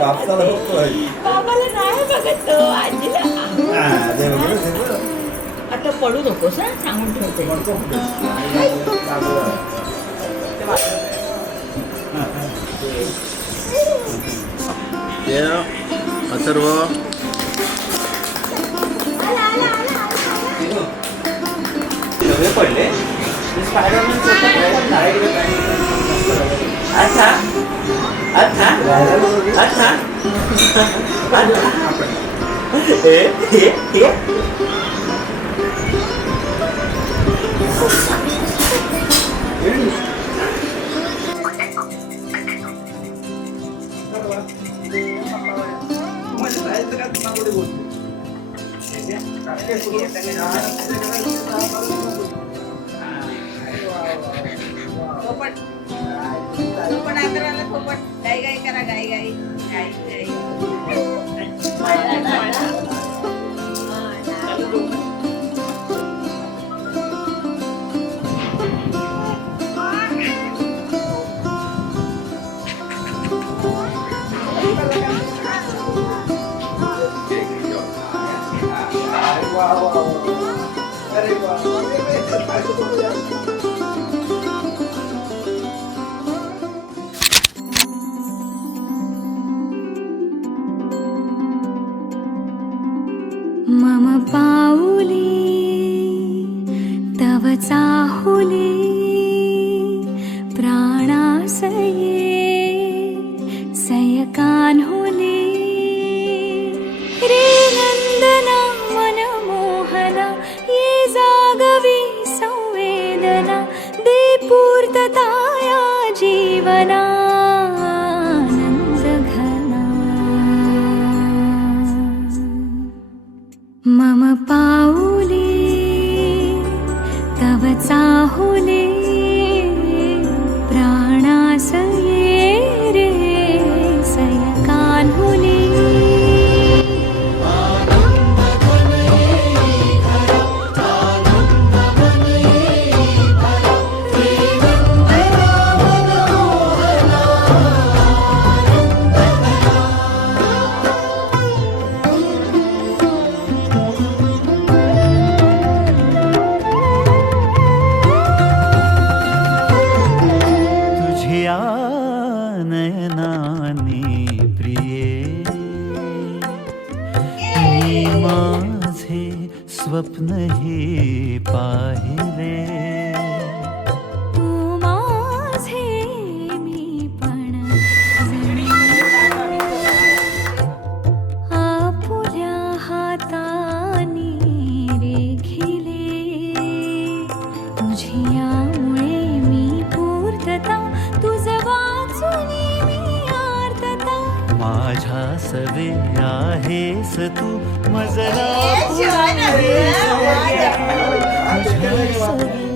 बापसाला बघतोय. बाबाला नाही बघत तो, आजीला. आता पडू नकोस हा, सांगून ठेवते. अथर्व सगळे पडले. अच्छा अच्छा अच्छा गाई गाई करा, गाई गाई गाई गाई. मम पाऊली तव चाहुली प्राणासये सयकान्हुली रे नंदना मनमोहना ये जागवी संवेदना दे पूर्तता या जीवना मम पाऊली तव चाहुली प्राणासये रे सयकान्हुली नयनानी प्रिये मी माझे स्वप्न हे पाहिले तू माझे मी पण आपुल्या हातानी रेखिले तुझियामुळे मी पूर्तता तुझ वाचुनी मी आर्तता माझ्या सवे आहेस तू मजला छान आहे. तुझ्या सवे